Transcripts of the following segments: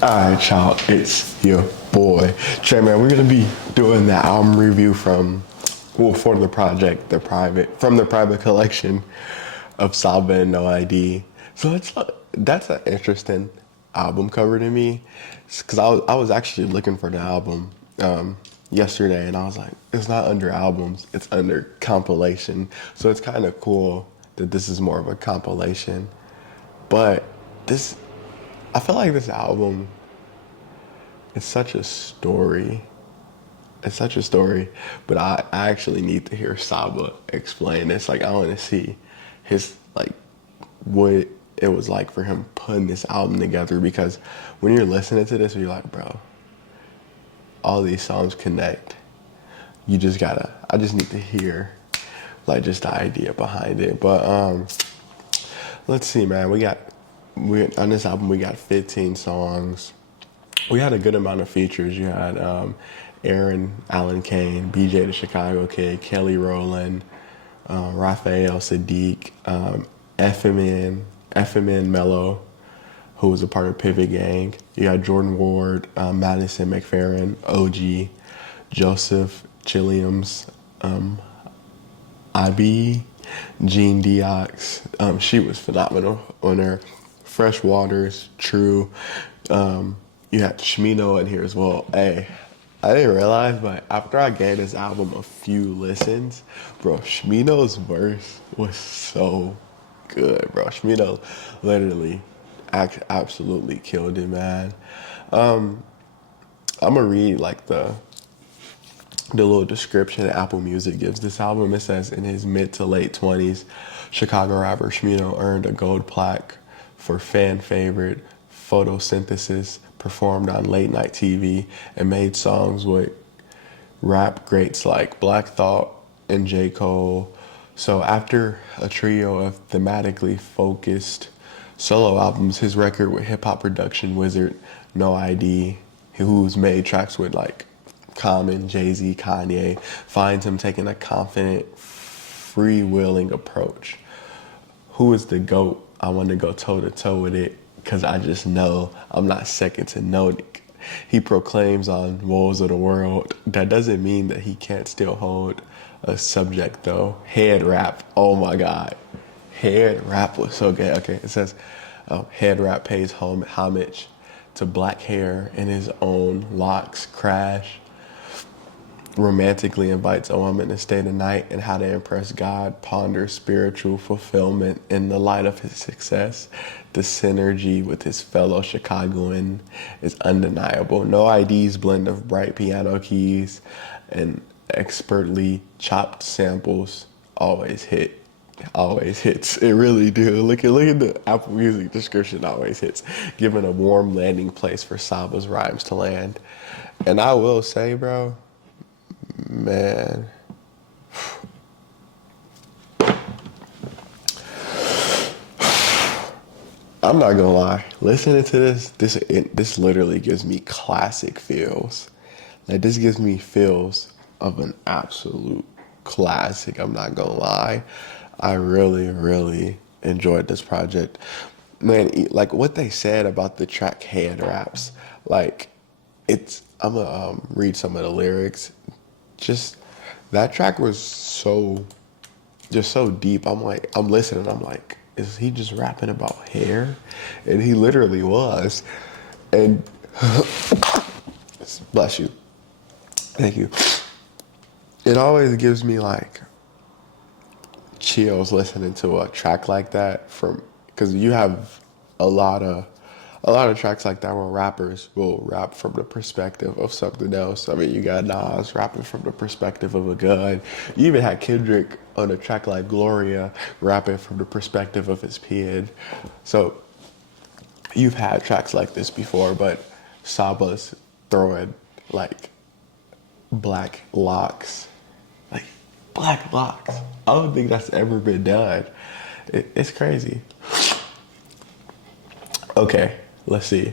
Alright, child, it's your boy Trey, man. We're gonna be doing the album review for the project, from the private collection of Saba and No ID. So that's an interesting album cover to me, because I was actually looking for the album yesterday, and I was like, it's not under albums, it's under compilation. So it's kind of cool that this is more of a compilation, but this I feel like this album is such a story. It's such a story, but I actually need to hear Saba explain this. Like, I want to see his, like, what it was like for him putting this album together, because when you're listening to this, you're like, bro, all these songs connect. I just need to hear, like, just the idea behind it. But let's see, man. We on this album we got 15 songs. We had a good amount of features. You had Aaron Allen Kane, BJ the Chicago Kid, Kelly Rowland, Raphael Sadiq, FMN Mello, who was a part of Pivot Gang. You had Jordan Ward, Madison McFerrin, OG, Joseph Chilliams, IB, Jean Diox. She was phenomenal on there. Fresh Waters, True. You had Shmino in here as well. Hey, I didn't realize, but after I gave this album a few listens, bro, Shmino's verse was so good, bro. Shmino literally absolutely killed it, man. I'm gonna read like the little description that Apple Music gives this album. It says, in his mid to late 20s, Chicago rapper Shmino earned a gold plaque for fan favorite Photosynthesis, performed on late night TV, and made songs with rap greats like Black Thought and J. Cole. So after a trio of thematically focused solo albums, his record with hip hop production wizard No ID, who's made tracks with like Common, Jay-Z, Kanye, finds him taking a confident, freewheeling approach. Who is the GOAT? I want to go toe to toe with it, because I just know I'm not second to no. He proclaims on Woes of the World. That doesn't mean that he can't still hold a subject though. Head rap, oh my God. Head rap was so good. Okay, it says, head rap pays homage to black hair in his own locks. Crash romantically invites a woman to stay the night, and how to impress God, ponder spiritual fulfillment in the light of his success. The synergy with his fellow Chicagoan is undeniable. No ID's blend of bright piano keys and expertly chopped samples always hits. It really do. Look at the Apple Music description. Always hits, giving a warm landing place for Saba's rhymes to land. And I will say, bro, man, I'm not gonna lie. Listening to this literally gives me classic feels. Like, this gives me feels of an absolute classic. I'm not gonna lie. I really, really enjoyed this project. Man, like what they said about the track Head Raps, like I'm gonna read some of the lyrics. Just that track was just so deep. I'm listening. I'm like, is he just rapping about hair? And he literally was. And bless you. Thank you. It always gives me like chills listening to a track like that, because you have a lot of tracks like that where rappers will rap from the perspective of something else. I mean, you got Nas rapping from the perspective of a gun. You even had Kendrick on a track like Gloria rapping from the perspective of his kid. So you've had tracks like this before, but Saba's throwing like black locks. Like, black locks. I don't think that's ever been done. It's crazy. Okay, let's see.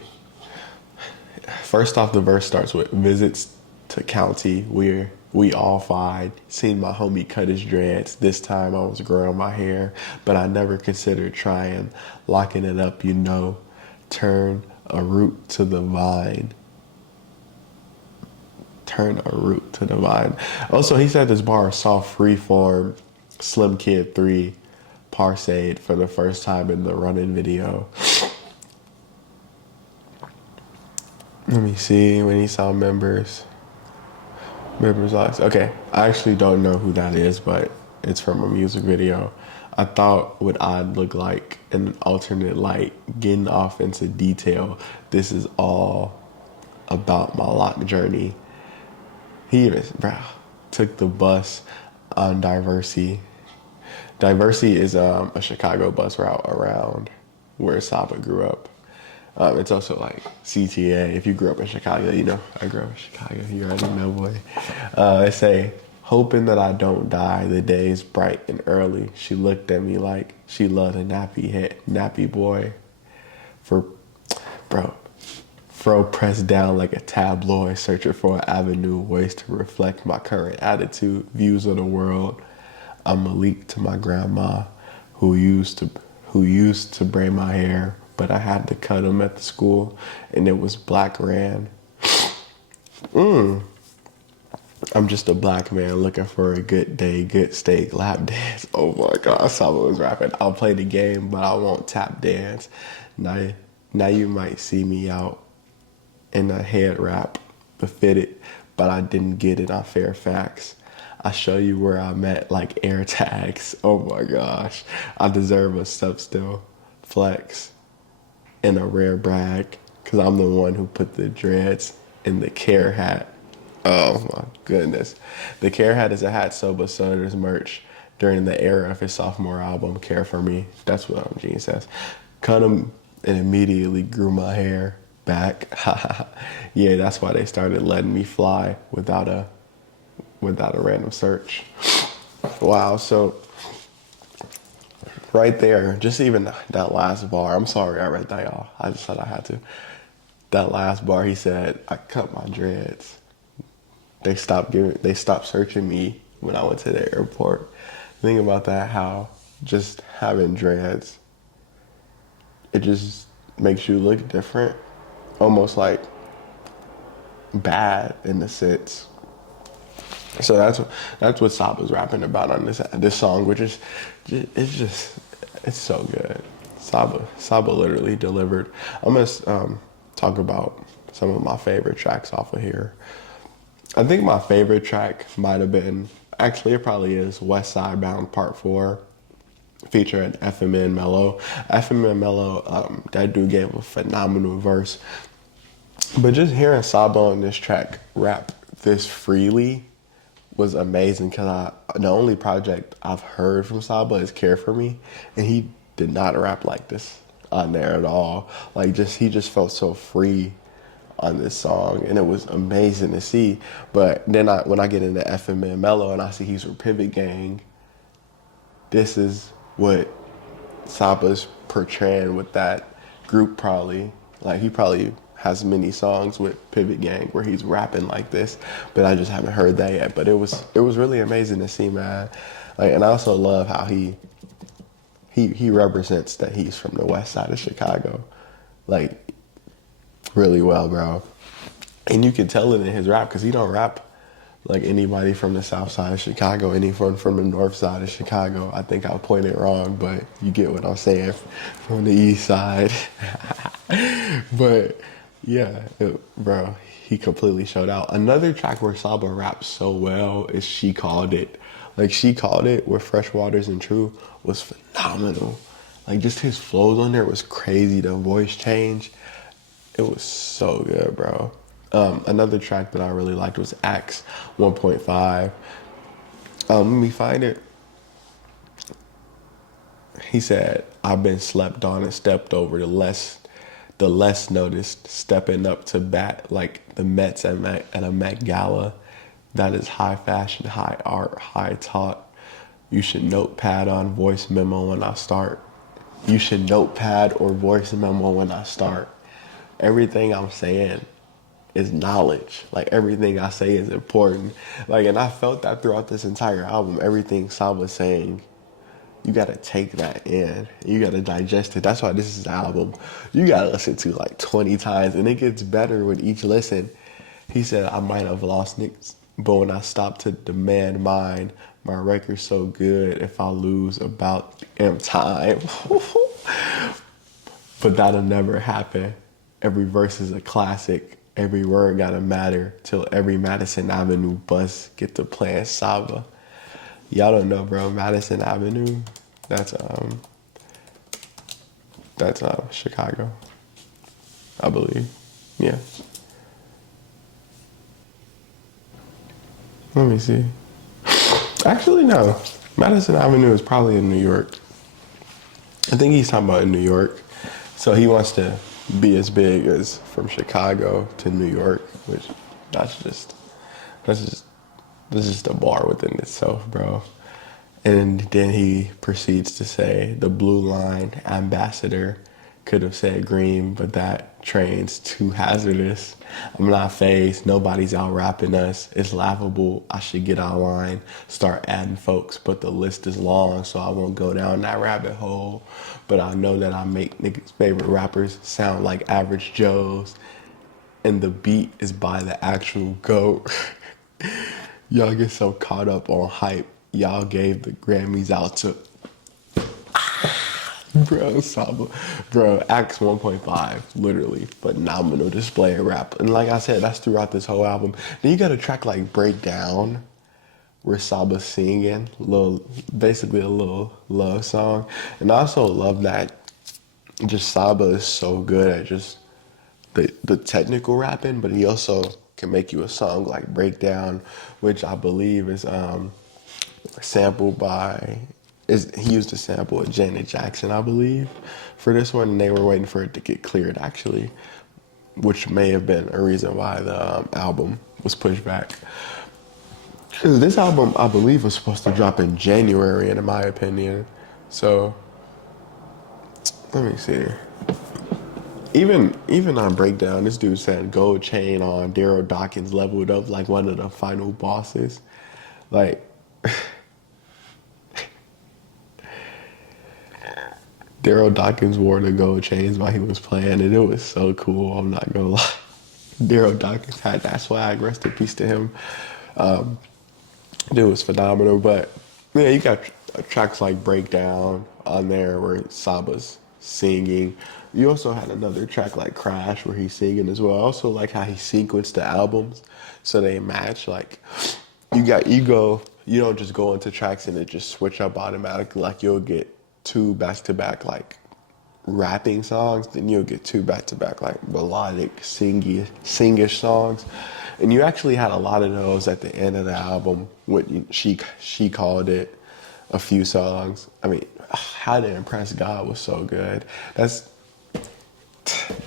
First off, the verse starts with visits to county where we all find. Seen my homie cut his dreads. This time I was growing my hair, but I never considered trying. Locking it up, turn a root to the vine. Turn a root to the vine. Also, he said this bar saw Freeform, Slim Kid 3, Parseid for the first time in the running video. Let me see when he saw members. Members last. Okay, I actually don't know who that is, but it's from a music video. I thought what I'd look like in an alternate light, getting off into detail. This is all about my lock journey. He even, took the bus on Diversity. Diversity is a Chicago bus route around where Saba grew up. It's also like CTA. If you grew up in Chicago, you know I grew up in Chicago. You already know, boy. They say, hoping that I don't die. The day's bright and early. She looked at me like she loved a nappy boy. Fro pressed down like a tabloid, searching for an avenue, ways to reflect my current attitude, views of the world. I'm a leak to my grandma, who used to braid my hair, but I had to cut them at the school, and it was black ran. I'm just a black man looking for a good day, good steak, lap dance. Oh my God, someone was rapping. I'll play the game, but I won't tap dance. Now you might see me out in a head wrap, befitted, but I didn't get it on Fairfax. I show you where I'm at like air tags. Oh my gosh, I deserve a step still, flex, and a rare brag, cause I'm the one who put the dreads in the care hat. Oh my goodness. The care hat is a hat subbbssss merch during the era of his sophomore album, Care For Me. That's what Gene says. Cut him and immediately grew my hair back. Yeah, that's why they started letting me fly without a random search. Wow, so right there, just even that last bar, I'm sorry I read that, y'all. I just thought I had to. That last bar, he said, I cut my dreads. They stopped searching me when I went to the airport. Think about that, how just having dreads, it just makes you look different. Almost like bad in the sense. So that's what Saba's rapping about on this song, which is it's so good. Saba literally delivered. I'm gonna talk about some of my favorite tracks off of here. I think my favorite track might have been, actually it probably is, West Side Bound Part 4, featuring FMN Mello. FMN Mello, that dude gave a phenomenal verse. But just hearing Saba on this track rap this freely was amazing, because the only project I've heard from Saba is Care For Me, and he did not rap like this on there at all. Like, he just felt so free on this song, and it was amazing to see. But then when I get into FMN Mello and I see he's from Pivot Gang, this is what Saba's portraying with that group probably. Like, he probably has many songs with Pivot Gang where he's rapping like this, but I just haven't heard that yet. But it was really amazing to see, man. Like, and I also love how he represents that he's from the west side of Chicago, like, really well, bro. And you can tell it in his rap, because he don't rap like anybody from the south side of Chicago, anyone from the north side of Chicago. I think I'll point it wrong, but you get what I'm saying, from the east side. But yeah, bro, he completely showed out. Another track where Saba raps so well is She Called It. Like, She Called It with Fresh Waters and True was phenomenal. Like, just his flows on there was crazy. The voice change, it was so good, bro. Another track that I really liked was Axe 1.5. Let me find it. He said, I've been slept on and stepped over, the less noticed, stepping up to bat like the Mets at a Met Gala. That is high fashion, high art, high taught. You should notepad on voice memo when I start. You should notepad or voice memo when I start. Everything I'm saying is knowledge. Like, everything I say is important. Like, and I felt that throughout this entire album. Everything Saba's saying you gotta take that in. You gotta digest it. That's why this is an album you gotta listen to like 20 times, and it gets better with each listen. He said, I might have lost niggas, but when I stopped to demand mine, my record's so good if I lose about damn time. But that'll never happen. Every verse is a classic. Every word gotta matter till every Madison Avenue bus get to playing Saba. Y'all don't know, bro. Madison Avenue, that's Chicago, I believe. Yeah. Let me see. Actually, no. Madison Avenue is probably in New York. I think he's talking about in New York. So he wants to be as big as from Chicago to New York, which that's just that's just this is the bar within itself, bro. And then he proceeds to say the blue line ambassador could have said green, but that train's too hazardous. I'm not phased. Nobody's out rapping us. It's laughable. I should get online, start adding folks, but the list is long, so I won't go down that rabbit hole. But I know that I make niggas' favorite rappers sound like average Joes, and the beat is by the actual GOAT. Y'all get so caught up on hype. Y'all gave the Grammys out to bro, Saba. Bro, Acts 1.5, literally phenomenal display of rap. And like I said, that's throughout this whole album. Then you got a track like Breakdown, where Saba's singing, basically a little love song. And I also love that just Saba is so good at just the technical rapping, but he also can make you a song like Breakdown, which I believe is sampled by he used a sample of Janet Jackson, I believe, for this one, and they were waiting for it to get cleared actually, which may have been a reason why the album was pushed back. Because this album, I believe, was supposed to drop in January, in my opinion. So let me see. Even on Breakdown, this dude said gold chain on Daryl Dawkins leveled up like one of the final bosses. Like Daryl Dawkins wore the gold chains while he was playing, and it was so cool. I'm not gonna lie. Daryl Dawkins had that swag. Rest in peace to him. It was phenomenal. But yeah, you got tracks like Breakdown on there where Saba's singing. You also had another track like Crash where he's singing as well. I also like how he sequenced the albums so they match. Like you don't just go into tracks and it just switch up automatically. Like you'll get two back-to-back like rapping songs, then you'll get two back-to-back like melodic singish songs, and you actually had a lot of those at the end of the album. She called it a few songs. I mean, How to Impress God was so good. That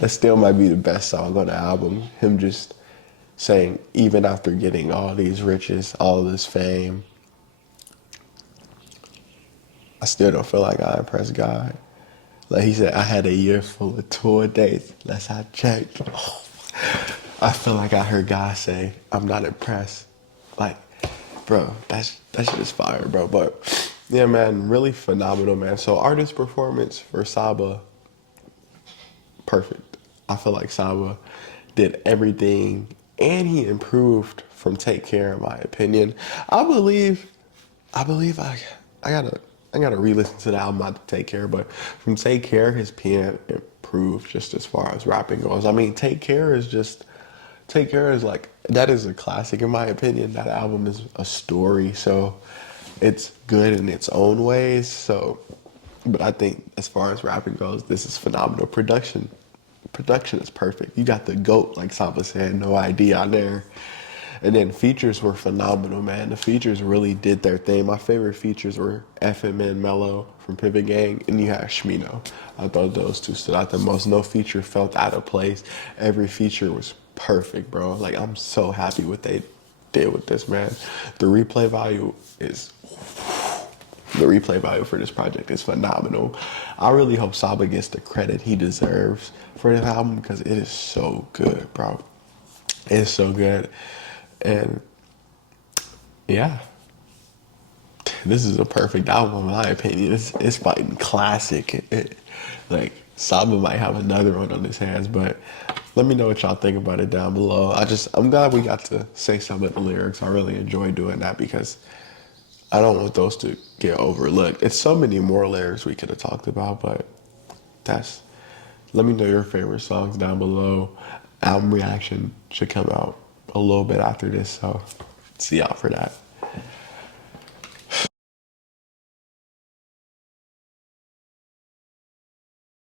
still might be the best song on the album. Him just saying, even after getting all these riches, all this fame, I still don't feel like I impressed God. Like he said, I had a year full of tour dates. Last I checked. Oh, I feel like I heard God say, I'm not impressed. Like, bro, that's just fire, bro. But yeah, man, really phenomenal, man. So artist performance for Saba, perfect. I feel like Saba did everything, and he improved from Take Care, in my opinion. I believe I gotta re-listen to the album not to Take Care, but from Take Care, his pen improved just as far as rapping goes. I mean, Take Care is like, that is a classic in my opinion. That album is a story, so it's good in its own ways. So, but I think as far as rapping goes, this is phenomenal. Production is perfect. You got the GOAT, like Saba said, No ID on there. And then features were phenomenal, man. The features really did their thing. My favorite features were FMN Mello from Pivot Gang, and you had Shmino. I thought those two stood out the most. No feature felt out of place. Every feature was perfect, bro. Like, I'm so happy what they did with this, man. The replay value for this project is phenomenal. I really hope Saba gets the credit he deserves for this album because it is so good, bro. It's so good. And yeah, this is a perfect album in my opinion. It's fighting classic. Like Saba might have another one on his hands, but let me know what y'all think about it down below. I'm glad we got to say some of the lyrics. I really enjoy doing that because I don't want those to get overlooked. It's so many more lyrics we could have talked about, but that's. Let me know your favorite songs down below. Album reaction should come out a little bit after this, so see y'all for that.